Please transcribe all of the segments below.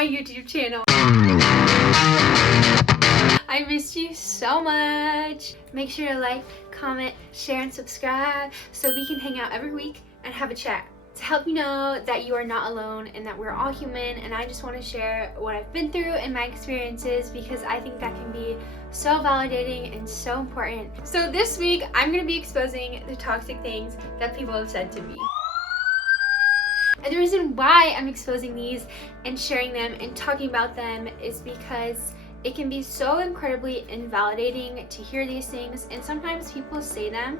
my YouTube channel. I missed you so much. Make sure to like, comment, share, and subscribe so we can hang out every week and have a chat to help you know that you are not alone and that we're all human. And I just want to share what I've been through and my experiences because I think that can be so validating and so important. So this week, I'm going to be exposing the toxic things that people have said to me. And the reason why I'm exposing these and sharing them and talking about them is because it can be so incredibly invalidating to hear these things, and sometimes people say them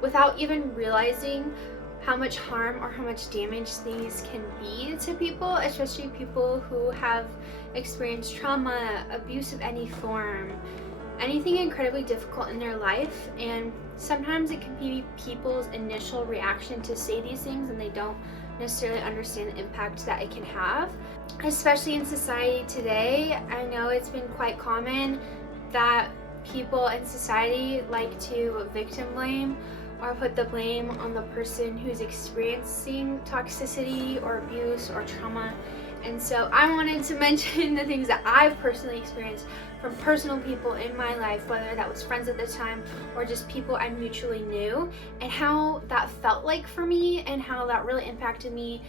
without even realizing how much harm or how much damage these can be to people, especially people who have experienced trauma, abuse of any form, anything incredibly difficult in their life. And sometimes it can be people's initial reaction to say these things and they don't necessarily understand the impact that it can have, especially in society today. I know it's been quite common that people in society like to victim blame or put the blame on the person who's experiencing toxicity or abuse or trauma. And so I wanted to mention the things that I've personally experienced from personal people in my life, whether that was friends at the time or just people I mutually knew, and how that felt like for me and how that really impacted me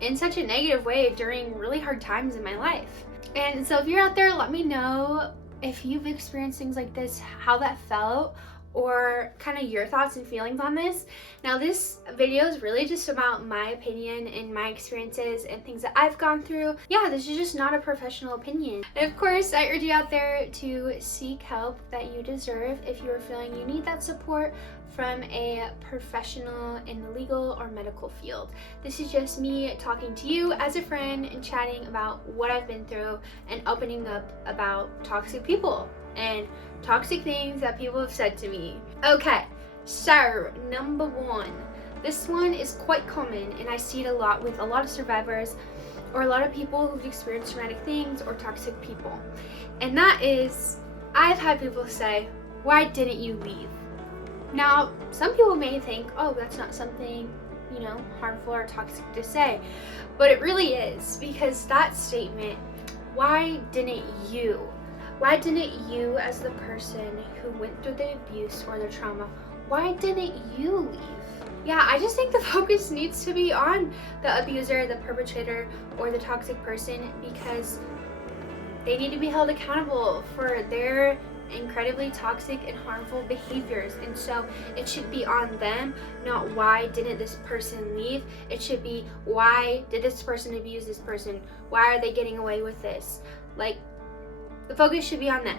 in such a negative way during really hard times in my life. And so if you're out there, let me know if you've experienced things like this, how that felt, or kind of your thoughts and feelings on this. Now this video is really just about my opinion and my experiences and things that I've gone through. Yeah, this is just not a professional opinion. And of course, I urge you out there to seek help that you deserve if you're feeling you need that support from a professional in the legal or medical field. This is just me talking to you as a friend and chatting about what I've been through and opening up about toxic people and toxic things that people have said to me. Okay, so number one. This one is quite common and I see it a lot with a lot of survivors or a lot of people who've experienced traumatic things or toxic people. And that is, I've had people say, "Why didn't you leave?" Now, some people may think, oh, that's not something, harmful or toxic to say. But it really is, because that statement, why didn't you? Why didn't you, as the person who went through the abuse or the trauma, why didn't you leave? Yeah, I just think the focus needs to be on the abuser, the perpetrator, or the toxic person, because they need to be held accountable for their incredibly toxic and harmful behaviors. And so it should be on them, not why didn't this person leave. It should be, why did this person abuse this person? Why are they getting away with this? Like, the focus should be on them,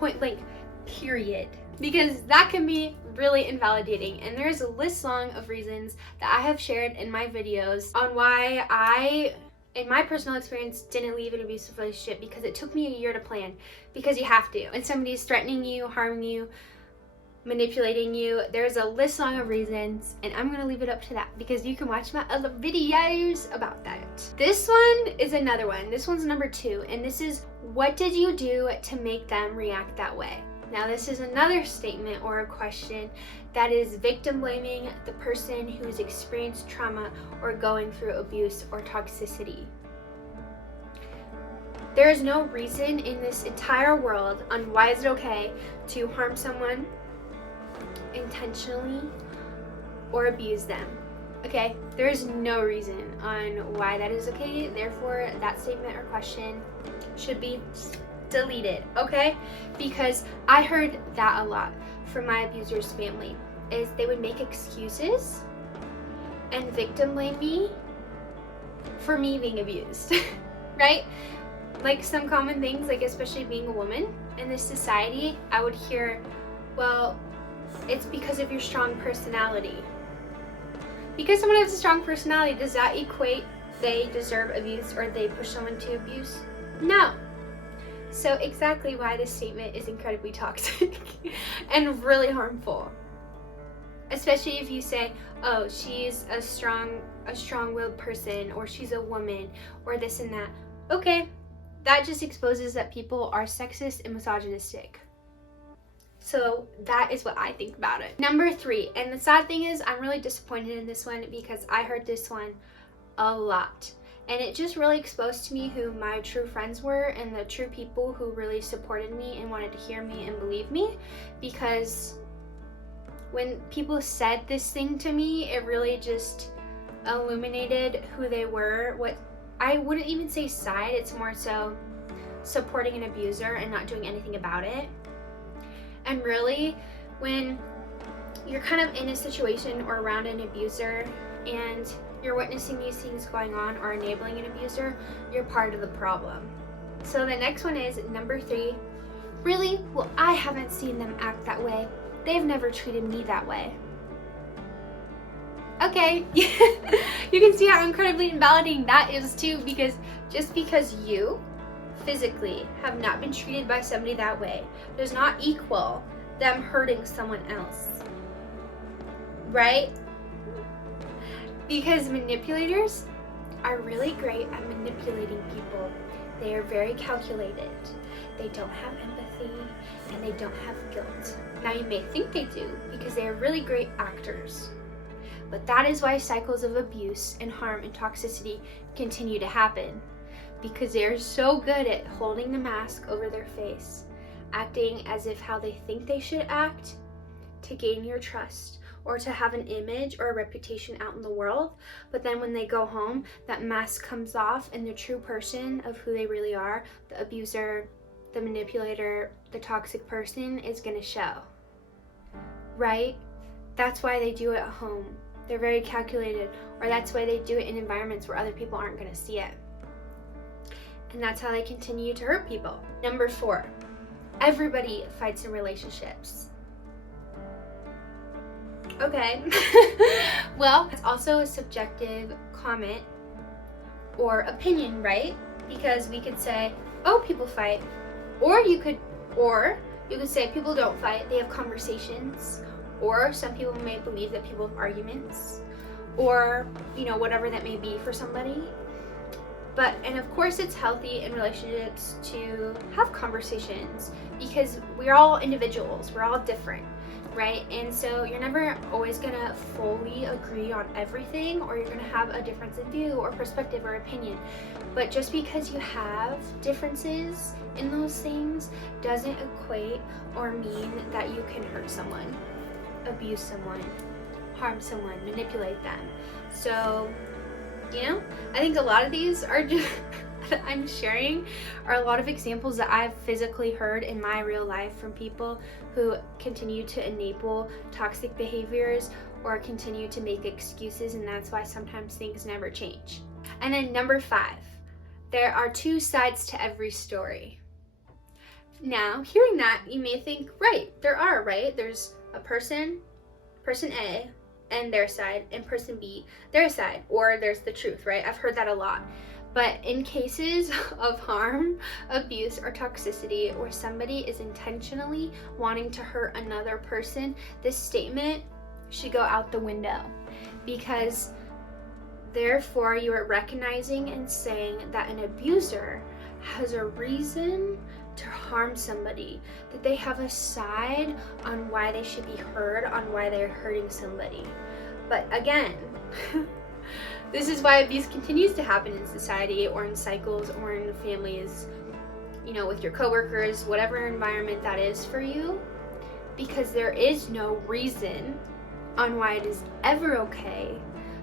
point blank, period. Because that can be really invalidating. And there's a list long of reasons that I have shared in my videos on why I, in my personal experience, didn't leave an abusive relationship, because it took me a year to plan, because you have to. When somebody's threatening you, harming you, manipulating you, there's a list long of reasons, and I'm gonna leave it up to that because you can watch my other videos about that. This one is another one. This one's number 2, and this is, what did you do to make them react that way? Now this is another statement or a question that is victim blaming the person who's experienced trauma or going through abuse or toxicity. There is no reason in this entire world on why is it okay to harm someone intentionally or abuse them. Okay, there is no reason on why that is okay. Therefore, that statement or question should be deleted, okay? Because I heard that a lot from my abuser's family, is they would make excuses and victim blame me for me being abused, right? Like some common things, like especially being a woman in this society, I would hear, well, it's because of your strong personality. Because someone has a strong personality, does that equate they deserve abuse or they push someone to abuse? No. So exactly why this statement is incredibly toxic and really harmful. Especially if you say, oh, she's a strong-willed person, or she's a woman, or this and that. Okay, that just exposes that people are sexist and misogynistic. So that is what I think about it. Number 3, and the sad thing is I'm really disappointed in this one because I heard this one a lot. And it just really exposed to me who my true friends were and the true people who really supported me and wanted to hear me and believe me. Because when people said this thing to me, it really just illuminated who they were. What I wouldn't even say side, it's more so supporting an abuser and not doing anything about it. And really, when you're kind of in a situation or around an abuser and you're witnessing these things going on or enabling an abuser, you're part of the problem. So the next one is number 3. Really? Well, I haven't seen them act that way. They've never treated me that way. Okay, you can see how incredibly invalidating that is too, because just because you physically have not been treated by somebody that way does not equal them hurting someone else, right? Because manipulators are really great at manipulating people. They are very calculated. They don't have empathy and they don't have guilt. Now you may think they do because they are really great actors. But that is why cycles of abuse and harm and toxicity continue to happen. Because they are so good at holding the mask over their face, acting as if how they think they should act to gain your trust or to have an image or a reputation out in the world. But then when they go home, that mask comes off and the true person of who they really are, the abuser, the manipulator, the toxic person, is gonna show, right? That's why they do it at home. They're very calculated, or that's why they do it in environments where other people aren't gonna see it. And that's how they continue to hurt people. Number 4, everybody fights in relationships. Okay. Well, it's also a subjective comment or opinion, right? Because we could say, oh, people fight. Or you could say people don't fight, they have conversations. Or some people may believe that people have arguments. Or, whatever that may be for somebody. And of course it's healthy in relationships to have conversations because we're all individuals, we're all different, right? And so you're never always gonna fully agree on everything, or you're gonna have a difference in view or perspective or opinion. But just because you have differences in those things doesn't equate or mean that you can hurt someone, abuse someone, harm someone, manipulate them. So I think a lot of these are just that I'm sharing are a lot of examples that I've physically heard in my real life from people who continue to enable toxic behaviors or continue to make excuses, and that's why sometimes things never change. And then number 5, there are 2 sides to every story. Now, hearing that, you may think, right, there are, right? There's a person A, and their side, and person B, their side, or there's the truth, right? I've heard that a lot. But in cases of harm, abuse, or toxicity, where somebody is intentionally wanting to hurt another person, this statement should go out the window, because therefore you are recognizing and saying that an abuser has a reason to harm somebody, that they have a side on why they should be heard, on why they're hurting somebody. But again, this is why abuse continues to happen in society or in cycles or in families, with your coworkers, whatever environment that is for you, because there is no reason on why it is ever okay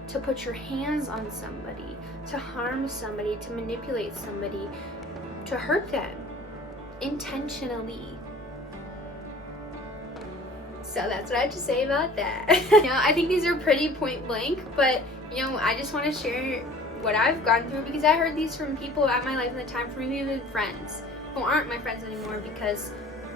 to put your hands on somebody, to harm somebody, to manipulate somebody, to hurt them intentionally. So that's what I have to say about that. I think these are pretty point blank, but I just want to share what I've gone through, because I heard these from people at my life in the time, from even friends who aren't my friends anymore, because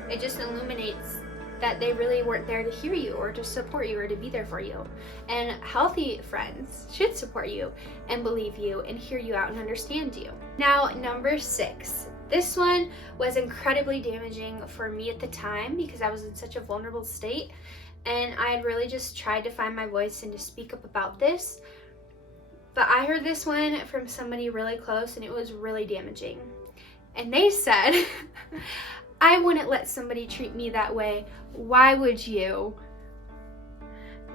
it just illuminates that they really weren't there to hear you or to support you or to be there for you. And healthy friends should support you and believe you and hear you out and understand you. Now, number 6. This one was incredibly damaging for me at the time because I was in such a vulnerable state, and I had really just tried to find my voice and to speak up about this. But I heard this one from somebody really close, and it was really damaging. And they said, I wouldn't let somebody treat me that way. Why would you?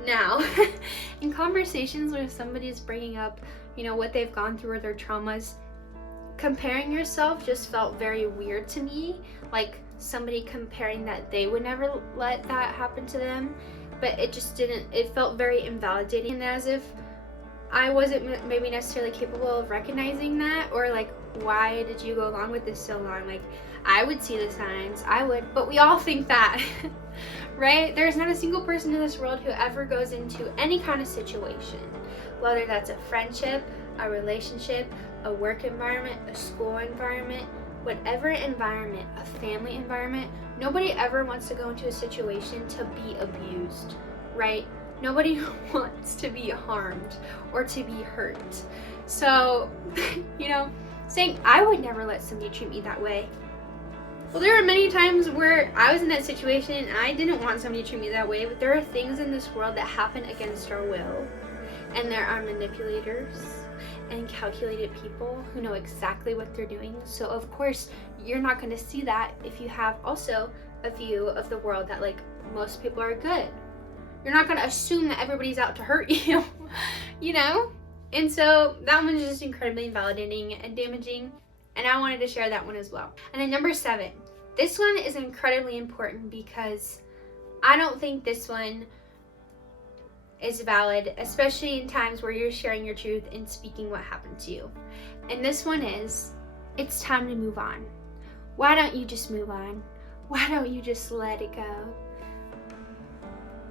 Now, in conversations where somebody is bringing up, what they've gone through or their traumas, comparing yourself just felt very weird to me. Like somebody comparing that they would never let that happen to them, but it just didn't, it felt very invalidating, and as if I wasn't maybe necessarily capable of recognizing that, or like, why did you go along with this so long? Like, I would see the signs, but we all think that, right? There's not a single person in this world who ever goes into any kind of situation, whether that's a friendship, a relationship, a work environment, a school environment, whatever environment, a family environment, nobody ever wants to go into a situation to be abused, right? Nobody wants to be harmed or to be hurt. So, saying I would never let somebody treat me that way. Well, there are many times where I was in that situation and I didn't want somebody to treat me that way, but there are things in this world that happen against our will. And there are manipulators and calculated people who know exactly what they're doing. So of course, you're not going to see that if you have also a view of the world that like most people are good. You're not going to assume that everybody's out to hurt you, And so that one's just incredibly invalidating and damaging. And I wanted to share that one as well. And then number 7, this one is incredibly important because I don't think this one is valid, especially in times where you're sharing your truth and speaking what happened to you. And this one is, it's time to move on. Why don't you just move on? Why don't you just let it go?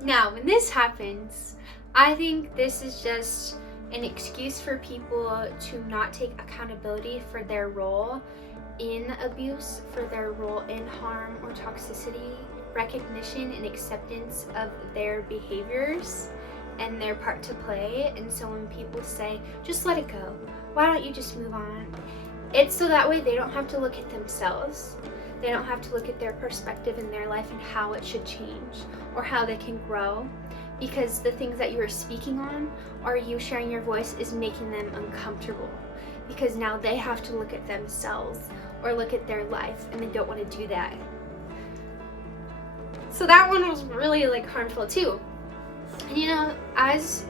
Now, when this happens, I think this is just an excuse for people to not take accountability for their role in abuse, for their role in harm or toxicity, recognition and acceptance of their behaviors and their part to play. And so when people say, just let it go, why don't you just move on? It's so that way they don't have to look at themselves. They don't have to look at their perspective in their life and how it should change or how they can grow, because the things that you are speaking on or you sharing your voice is making them uncomfortable, because now they have to look at themselves or look at their life, and they don't want to do that. So that one was really harmful too. And as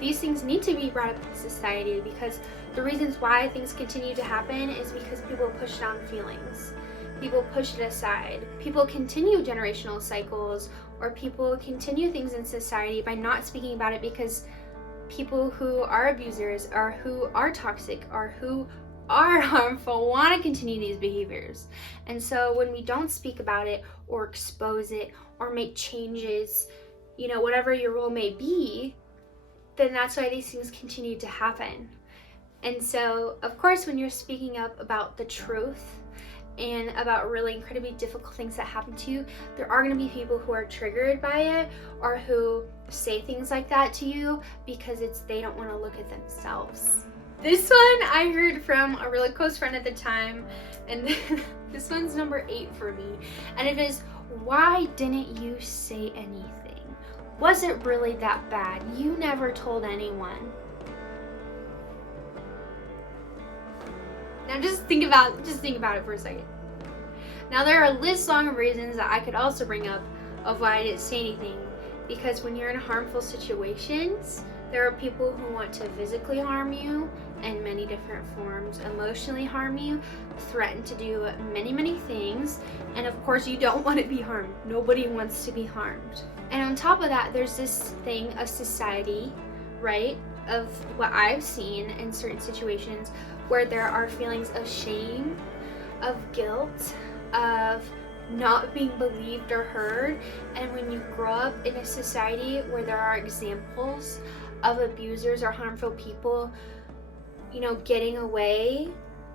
these things need to be brought up in society, because the reasons why things continue to happen is because people push down feelings. People push it aside. People continue generational cycles, or people continue things in society by not speaking about it, because people who are abusers or who are toxic or who are harmful want to continue these behaviors. And so when we don't speak about it or expose it or make changes, whatever your role may be, then that's why these things continue to happen. And so, of course, when you're speaking up about the truth and about really incredibly difficult things that happen to you, there are going to be people who are triggered by it or who say things like that to you because they don't want to look at themselves. This one I heard from a really close friend at the time, and this one's number 8 for me, and it is, why didn't you say anything? Was it really that bad? You never told anyone. Now just think about it for a second. Now there are a list long of reasons that I could also bring up of why I didn't say anything, because when you're in harmful situations, there are people who want to physically harm you in many different forms, emotionally harm you, threaten to do many, many things, and of course you don't want to be harmed. Nobody wants to be harmed. And on top of that, there's this thing of society, right, of what I've seen in certain situations where there are feelings of shame, of guilt, of not being believed or heard. And when you grow up in a society where there are examples of abusers or harmful people, getting away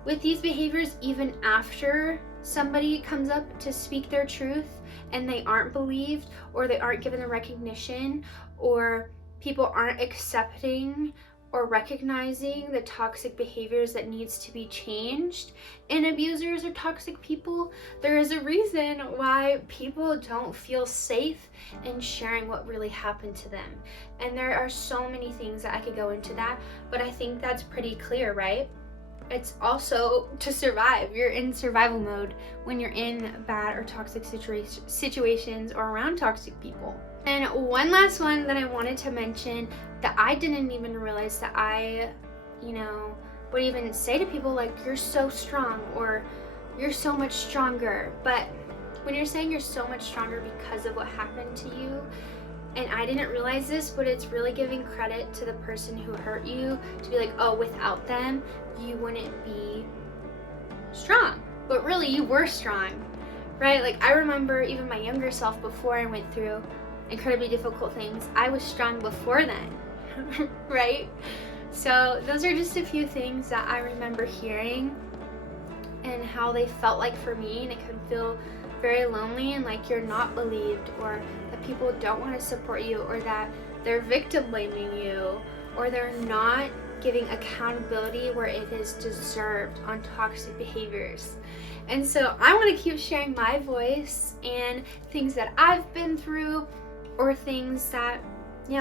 with these behaviors even after somebody comes up to speak their truth and they aren't believed, or they aren't given the recognition, or people aren't accepting or recognizing the toxic behaviors that needs to be changed in abusers or toxic people, there is a reason why people don't feel safe in sharing what really happened to them. And there are so many things that I could go into that, but I think that's pretty clear, right? It's also to survive. You're in survival mode when you're in bad or toxic situations or around toxic people. And one last one that I wanted to mention that I didn't even realize that I, would even say to people, like, you're so strong, or you're so much stronger. But when you're saying you're so much stronger because of what happened to you, and I didn't realize this, but it's really giving credit to the person who hurt you, to be like, oh, without them, you wouldn't be strong. But really, you were strong, right? Like, I remember even my younger self, before I went through incredibly difficult things, I was strong before then, right? So those are just a few things that I remember hearing and how they felt like for me, and it could feel very lonely and like you're not believed, or that people don't want to support you, or that they're victim blaming you, or they're not giving accountability where it is deserved on toxic behaviors. And so I want to keep sharing my voice and things that I've been through, or things that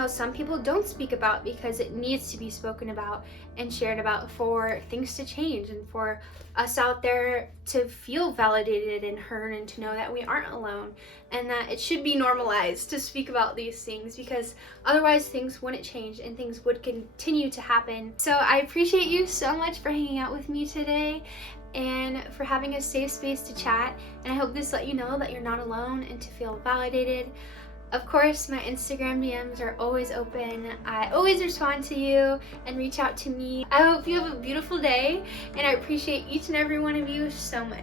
some people don't speak about, because it needs to be spoken about and shared about for things to change, and for us out there to feel validated and heard, and to know that we aren't alone, and that it should be normalized to speak about these things, because otherwise things wouldn't change and things would continue to happen. So I appreciate you so much for hanging out with me today and for having a safe space to chat, and I hope this let you know that you're not alone and to feel validated. Of course, my Instagram DMs are always open. I always respond to you and reach out to me. I hope you have a beautiful day, and I appreciate each and every one of you so much.